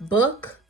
book.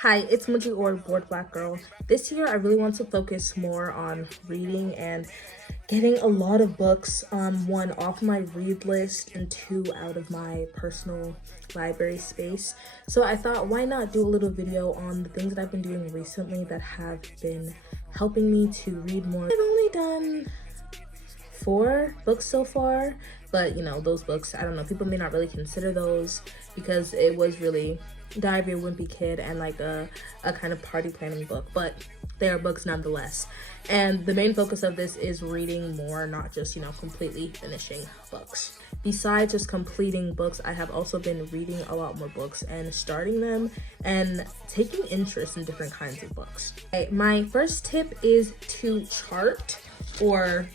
Hi, it's Muji or Bored Black Girl. This year, I really want to focus more on reading and getting a lot of books, one off my read list and two out of my personal library space. So I thought, why not do a little video on the things that I've been doing recently that have been helping me to read more. I've only done 4 books so far, but you know, those books, I don't know, people may not really consider those because it was really Diary of a Wimpy Kid and like a kind of party planning book, but they are books nonetheless. And the main focus of this is reading more, not just, you know, completely finishing books. Besides just completing books, I have also been reading a lot more books and starting them and taking interest in different kinds of books. Okay, my first tip is to chart, or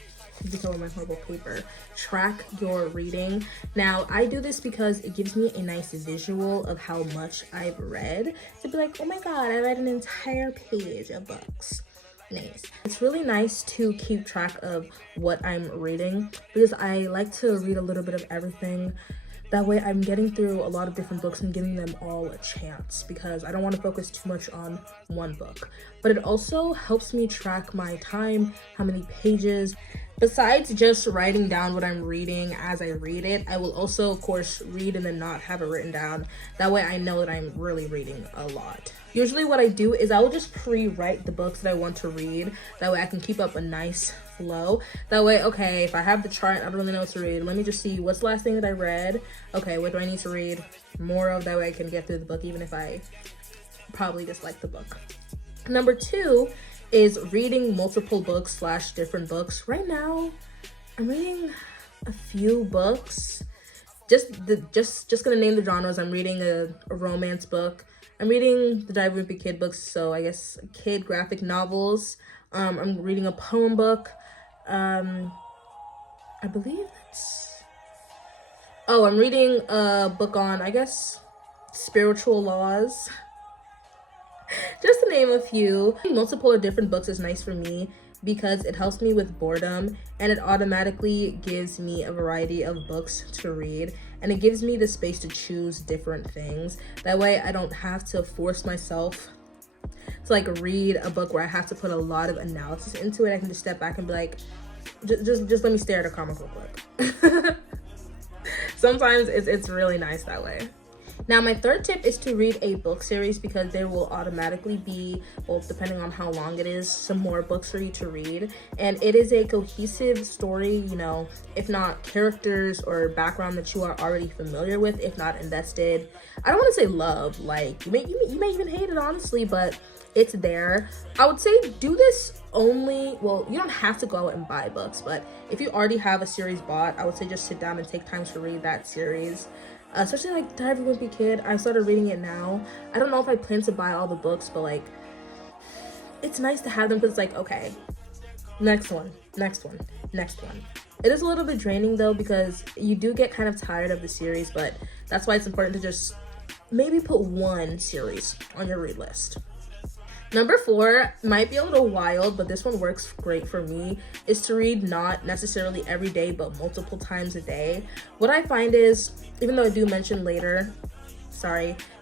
you can tell on my horrible paper, track your reading. Now, I do this because it gives me a nice visual of how much I've read. To be like, oh my god, I read an entire page of books. Nice. It's really nice to keep track of what I'm reading because I like to read a little bit of everything. That way I'm getting through a lot of different books and giving them all a chance because I don't want to focus too much on one book. But it also helps me track my time, how many pages. Besides just writing down what I'm reading as I read it, I will also, of course, read and then not have it written down. That way I know that I'm really reading a lot. Usually what I do is I will just pre-write the books that I want to read. That way I can keep up a nice flow. That way, okay, if I have the chart, I don't really know what to read. Let me just see what's the last thing that I read. Okay, what do I need to read more of? That way I can get through the book even if I probably dislike the book. Number 2 is reading multiple books / different books. Right now, I'm reading a few books. Just gonna name the genres. I'm reading a romance book. I'm reading the Diary of a Wimpy Kid books, so I guess kid graphic novels. I'm reading a poem book. I believe that's... Oh, I'm reading a book on, I guess, spiritual laws. Just to name a few. Multiple or different books is nice for me because it helps me with boredom and it automatically gives me a variety of books to read and it gives me the space to choose different things. That way I don't have to force myself to like read a book where I have to put a lot of analysis into it. I can just step back and be like, just let me stare at a comic real quick. Sometimes it's really nice that way. Now, my third tip is to read a book series because there will automatically be, well, depending on how long it is, some more books for you to read. And it is a cohesive story, you know, if not characters or background that you are already familiar with, if not invested. I don't want to say love, like, you may even hate it, honestly, but it's there. I would say do this only, well, you don't have to go out and buy books, but if you already have a series bought, I would say just sit down and take time to read that series. Especially like Diary of a Wimpy Kid. I started reading it now. I don't know if I plan to buy all the books, but like, it's nice to have them because it's like, okay, next one. It is a little bit draining though because you do get kind of tired of the series, but that's why it's important to just maybe put one series on your read list. Number 4 might be a little wild, but this one works great for me, is to read not necessarily every day, but multiple times a day. What I find is, even though I do mention later,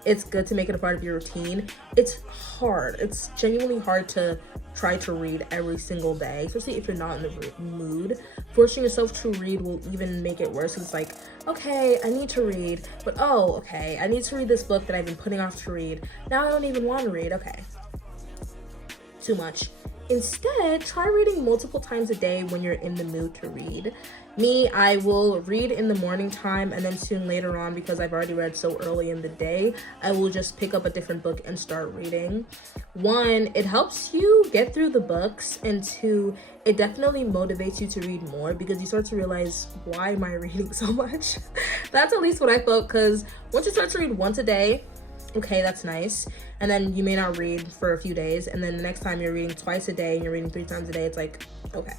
it's good to make it a part of your routine. It's hard. It's genuinely hard to try to read every single day, especially if you're not in the mood. Forcing yourself to read will even make it worse. It's like, okay, I need to read, but oh, okay, I need to read this book that I've been putting off to read. Now I don't even want to read. Okay. Too much. Instead, try reading multiple times a day when you're in the mood to read. Me, I will read in the morning time and then soon later on, because I've already read so early in the day, I will just pick up a different book and start reading. 1, it helps you get through the books, and 2, it definitely motivates you to read more because you start to realize, why am I reading so much? That's at least what I felt, because once you start to read once a day, okay, that's nice. And then you may not read for a few days. And then the next time you're reading twice a day and you're reading 3 times a day, it's like, okay,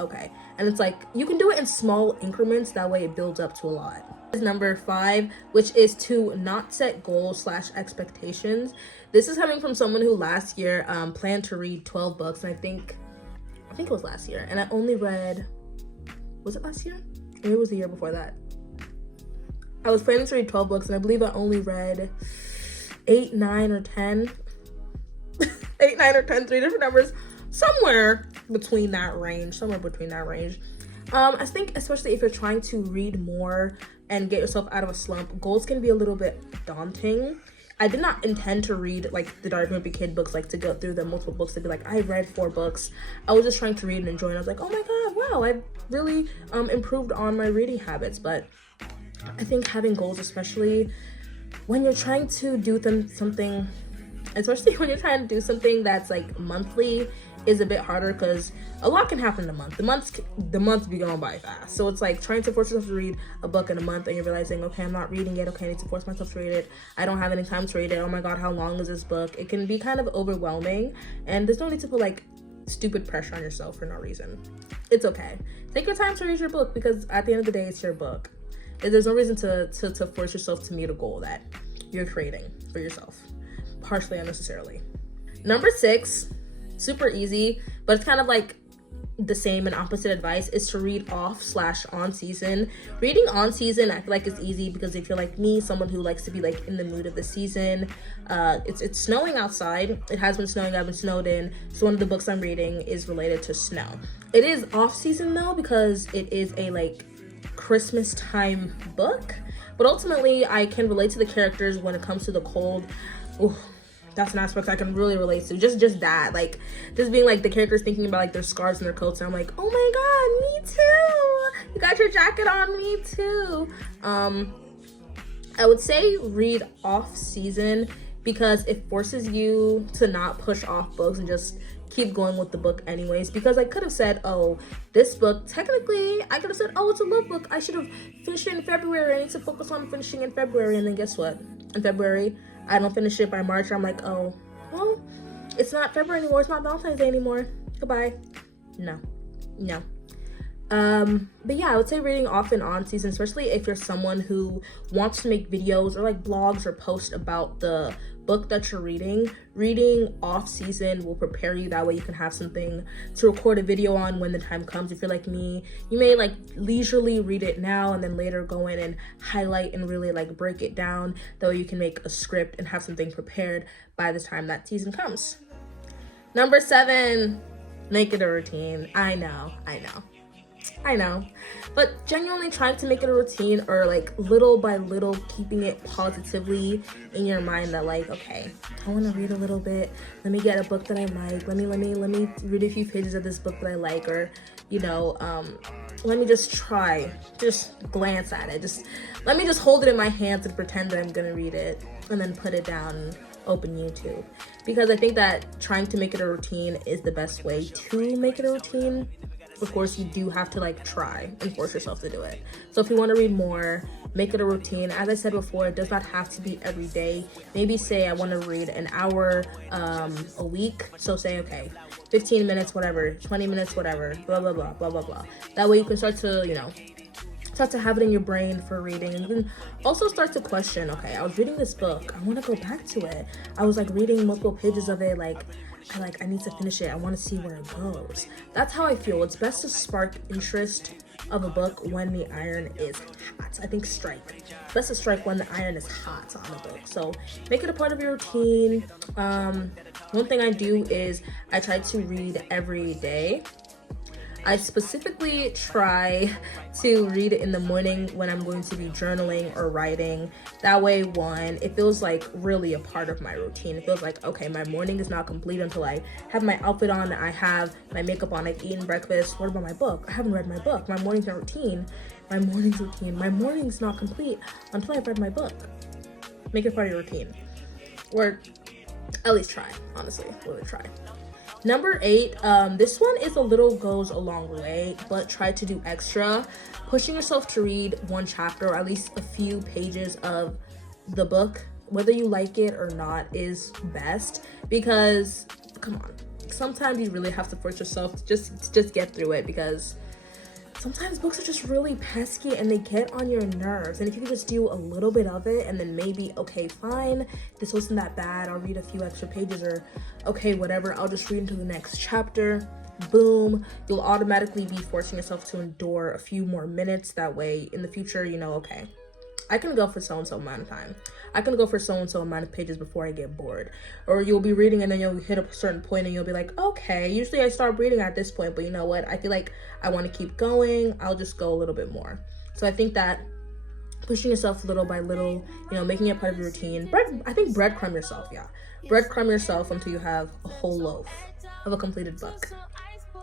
okay. And it's like, you can do it in small increments, that way it builds up to a lot. Number 5, which is to not set goals / expectations. This is coming from someone who last year planned to read 12 books, and I think it was last year, and I only read, was it last year? Maybe it was the year before that. I was planning to read 12 books, and I believe I only read 8, 9, or 10. 8, 9, or 10, 3 different numbers, somewhere between that range. I think especially if you're trying to read more and get yourself out of a slump, goals can be a little bit daunting. I did not intend to read like the Dark Wimpy Kid books, like to go through the multiple books to be like, I read 4 books. I was just trying to read and enjoy, and I was like, oh my god, wow, I've really improved on my reading habits. But I think having goals, especially when you're trying to do something that's like monthly, is a bit harder, because a lot can happen in a month. The months be going by fast. So it's like trying to force yourself to read a book in a month, and you're realizing, okay, I'm not reading it. Okay, I need to force myself to read it. I don't have any time to read it. Oh my god, how long is this book? It can be kind of overwhelming, and there's no need to put like stupid pressure on yourself for no reason. It's okay. Take your time to read your book, because at the end of the day, it's your book. There's no reason to force yourself to meet a goal that you're creating for yourself, partially unnecessarily. Number 6, super easy, but it's kind of like the same and opposite advice, is to read off / on season. Reading on season, I feel like, is easy, because if you're like me, someone who likes to be like in the mood of the season, it's snowing outside. It has been snowing. I've been snowed in, so one of the books I'm reading is related to snow. It is off season though, because it is a like Christmas time book, but ultimately I can relate to the characters when it comes to the cold. Ooh, that's an aspect I can really relate to. Just that, like, just being like the characters thinking about like their scarves and their coats, and I'm like, oh my god, me too, you got your jacket on, me too. I would say read off season, because it forces you to not push off books and just keep going with the book anyways. Because I could have said, oh, this book, technically I could have said, oh, it's a love book, I should have finished it in February, I need to focus on finishing in February. And then guess what, in February I don't finish it by March. I'm like, oh, well, it's not February anymore, it's not Valentine's Day anymore, goodbye. No. But yeah, I would say reading off and on season, especially if you're someone who wants to make videos or like blogs or post about the book that you're reading off season will prepare you. That way you can have something to record a video on when the time comes. If you're like me, you may like leisurely read it now and then later go in and highlight and really like break it down. That way you can make a script and have something prepared by the time that season comes. Number 7, make it a routine. I know, but genuinely trying to make it a routine, or like little by little keeping it positively in your mind that like, okay, I want to read a little bit, let me get a book that I like, let me read a few pages of this book that I like, or let me just glance at it, let me just hold it in my hands and pretend that I'm gonna read it, and then put it down and open YouTube. Because I think that trying to make it a routine is the best way to make it a routine. Of course, you do have to like try and force yourself to do it. So if you want to read more, make it a routine. As I said before, it does not have to be every day. Maybe say I want to read an hour a week. So say, okay, 15 minutes, whatever, 20 minutes, whatever, blah, blah, blah, blah, blah, blah. That way you can start to have it in your brain for reading, and then also start to question, okay, I was reading this book, I want to go back to it. I was like reading multiple pages of it, I need to finish it. I want to see where it goes. That's how I feel. It's best to spark interest of a book when the iron is hot. I think best to strike when the iron is hot on a book. So make it a part of your routine. One thing I do is I try to read every day. I specifically try to read it in the morning when I'm going to be journaling or writing. That way, one, it feels like really a part of my routine. It feels like, okay, my morning is not complete until I have my outfit on, I have my makeup on, I've eaten breakfast. What about my book? I haven't read my book. My morning's not routine. My morning's not complete until I've read my book. Make it part of your routine. Or at least try, honestly, really try. Number 8, this one is goes a long way, but try to do extra. Pushing yourself to read one chapter or at least a few pages of the book, whether you like it or not, is best. Because, come on, sometimes you really have to force yourself to just get through it, because sometimes books are just really pesky and they get on your nerves. And if you could just do a little bit of it and then maybe, okay, fine, this wasn't that bad, I'll read a few extra pages, or okay, whatever, I'll just read into the next chapter. Boom, you'll automatically be forcing yourself to endure a few more minutes. That way in the future, you know, okay, I can go for so-and-so amount of time. I can go for so-and-so amount of pages before I get bored. Or you'll be reading and then you'll hit a certain point and you'll be like, okay, usually I start reading at this point, but you know what? I feel like I want to keep going. I'll just go a little bit more. So I think that pushing yourself little by little, you know, making it part of your routine. I think breadcrumb yourself, yeah. Breadcrumb yourself until you have a whole loaf of a completed book.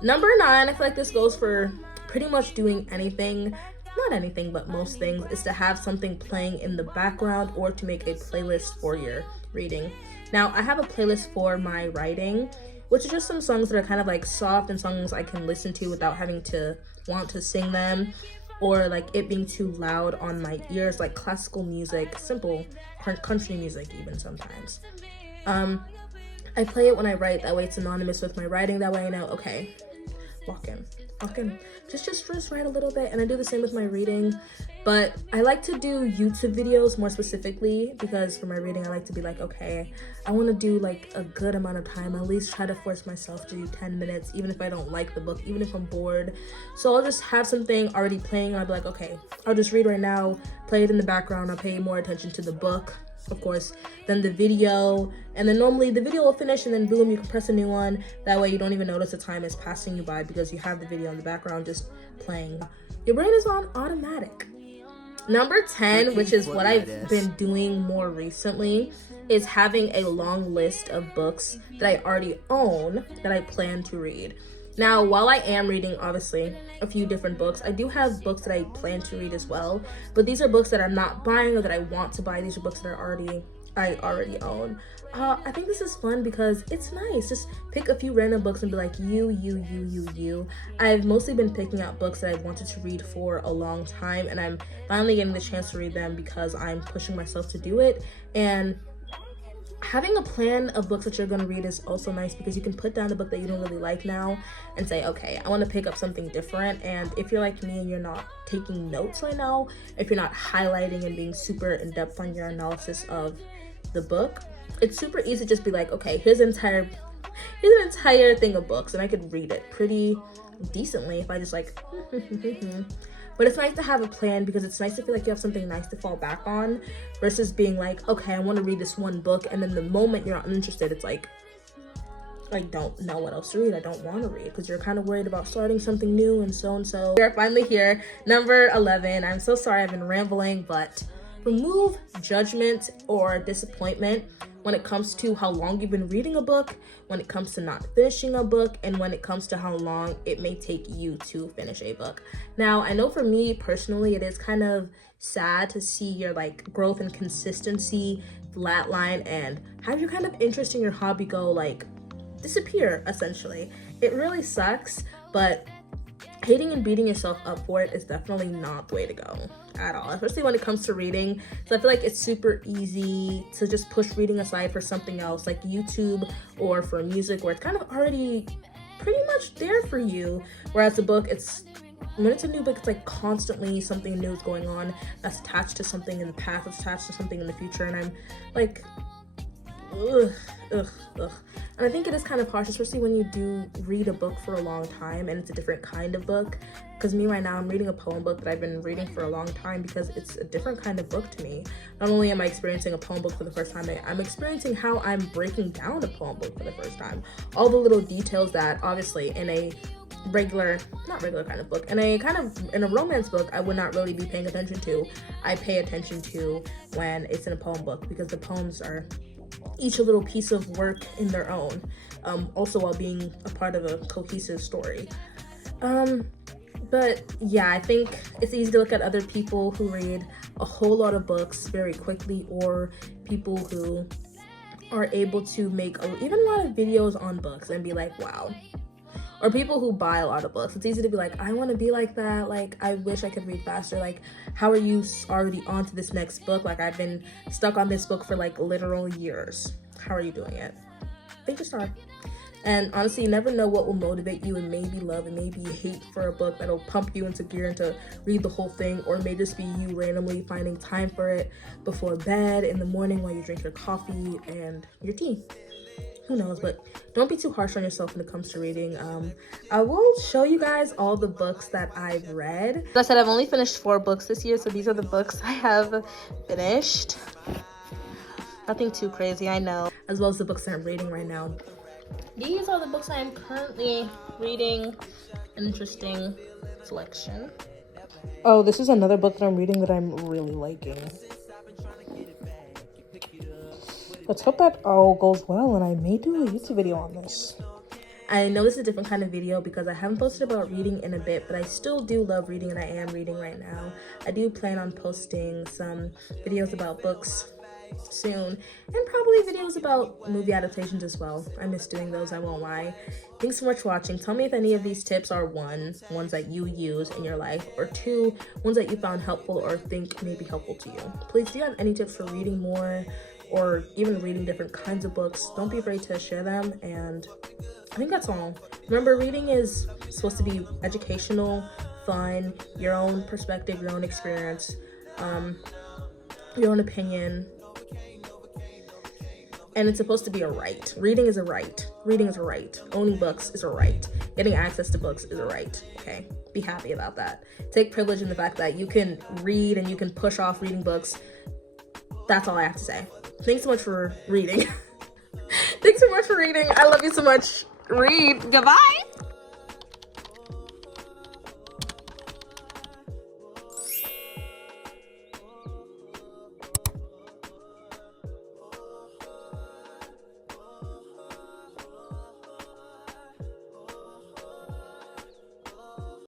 Number 9, I feel like this goes for pretty much doing anything. Not anything, but most things, is to have something playing in the background or to make a playlist for your reading. Now, I have a playlist for my writing, which is just some songs that are kind of like soft and songs I can listen to without having to want to sing them, or like it being too loud on my ears, like classical music, simple country music even sometimes. I play it when I write, that way it's anonymous with my writing, that way I know, okay, walk in, just write a little bit. And I do the same with my reading, but I like to do YouTube videos more specifically, because for my reading I like to be like, okay, I want to do like a good amount of time, at least try to force myself to do 10 minutes, even if I don't like the book, even if I'm bored. So I'll just have something already playing and I'll be like, okay, I'll just read right now, play it in the background, I'll pay more attention to the book, of course, then the video, and then normally the video will finish and then boom, you can press a new one. That way you don't even notice the time is passing you by, because you have the video in the background just playing. Your brain is on automatic. Number 10, which is what I've been doing more recently, is having a long list of books that I already own that I plan to read. Now, while I am reading, obviously, a few different books, I do have books that I plan to read as well. But these are books that I'm not buying or that I want to buy. These are books that I already own. I think this is fun because it's nice. Just pick a few random books and be like, you. I've mostly been picking out books that I've wanted to read for a long time, and I'm finally getting the chance to read them because I'm pushing myself to do it. And having a plan of books that you're going to read is also nice, because you can put down the book that you don't really like now and say, okay, I want to pick up something different. And if you're like me and you're not taking notes right now, if you're not highlighting and being super in depth on your analysis of the book, it's super easy to just be like, okay, here's an entire thing of books, and I could read it pretty decently if I just like But it's nice to have a plan, because it's nice to feel like you have something nice to fall back on, versus being like, okay, I want to read this one book, and then the moment you're not interested, it's like, I don't know what else to read. I don't want to read, because you're kind of worried about starting something new and so. We're finally here. Number 11. I'm so sorry I've been rambling, but remove judgment or disappointment when it comes to how long you've been reading a book, when it comes to not finishing a book, and when it comes to how long it may take you to finish a book. Now, I know for me personally, it is kind of sad to see your like growth and consistency flatline and have your kind of interest in your hobby go like disappear, essentially. It really sucks, but hating and beating yourself up for it is definitely not the way to go at all, especially when it comes to reading. So I feel like it's super easy to just push reading aside for something else like YouTube or for music, where it's kind of already pretty much there for you, whereas a book, when it's a new book, it's like constantly something new is going on that's attached to something in the past, that's attached to something in the future, and I'm like, ugh. And I think it is kind of harsh, especially when you do read a book for a long time and it's a different kind of book. Because me right now, I'm reading a poem book that I've been reading for a long time, because it's a different kind of book to me. Not only am I experiencing a poem book for the first time, I'm experiencing how I'm breaking down a poem book for the first time. All the little details that obviously in a not regular kind of book, in a romance book, I would not really be paying attention to. I pay attention to when it's in a poem book, because the poems are each a little piece of work in their own, also while being a part of a cohesive story. But yeah, I think it's easy to look at other people who read a whole lot of books very quickly, or people who are able to make even a lot of videos on books and be like, wow. Or people who buy a lot of books. It's easy to be like, I want to be like that. Like, I wish I could read faster. Like, how are you already on to this next book? Like, I've been stuck on this book for like literal years. How are you doing it? They just are. And honestly, you never know what will motivate you and maybe love and maybe hate for a book that'll pump you into gear and to read the whole thing, or it may just be you randomly finding time for it before bed, in the morning while you drink your coffee and your tea. Who knows? But don't be too harsh on yourself when it comes to reading. I will show you guys all the books that I've read. As I said, I've only finished 4 books this year, so these are the books I have finished. Nothing too crazy, I know. As well as the books that I'm reading right now. These are the books I am currently reading. An interesting selection. Oh, this is another book that I'm reading that I'm really liking. Let's hope that all goes well, and I may do a YouTube video on this. I know this is a different kind of video because I haven't posted about reading in a bit, but I still do love reading, and I am reading right now. I do plan on posting some videos about books soon, and probably videos about movie adaptations as well. I miss doing those, I won't lie. Thanks so much for watching. Tell me if any of these tips are ones that you use in your life, or 2, ones that you found helpful or think may be helpful to you. Please, do you have any tips for reading more, or even reading different kinds of books? Don't be afraid to share them. And I think that's all. Remember, reading is supposed to be educational, fun, your own perspective, your own experience, your own opinion. And it's supposed to be a right. Reading is a right. Reading is a right. Owning books is a right. Getting access to books is a right. Okay? Be happy about that. Take privilege in the fact that you can read and you can push off reading books. That's all I have to say. Thanks so much for reading. Thanks so much for reading. I love you so much. Read. Goodbye.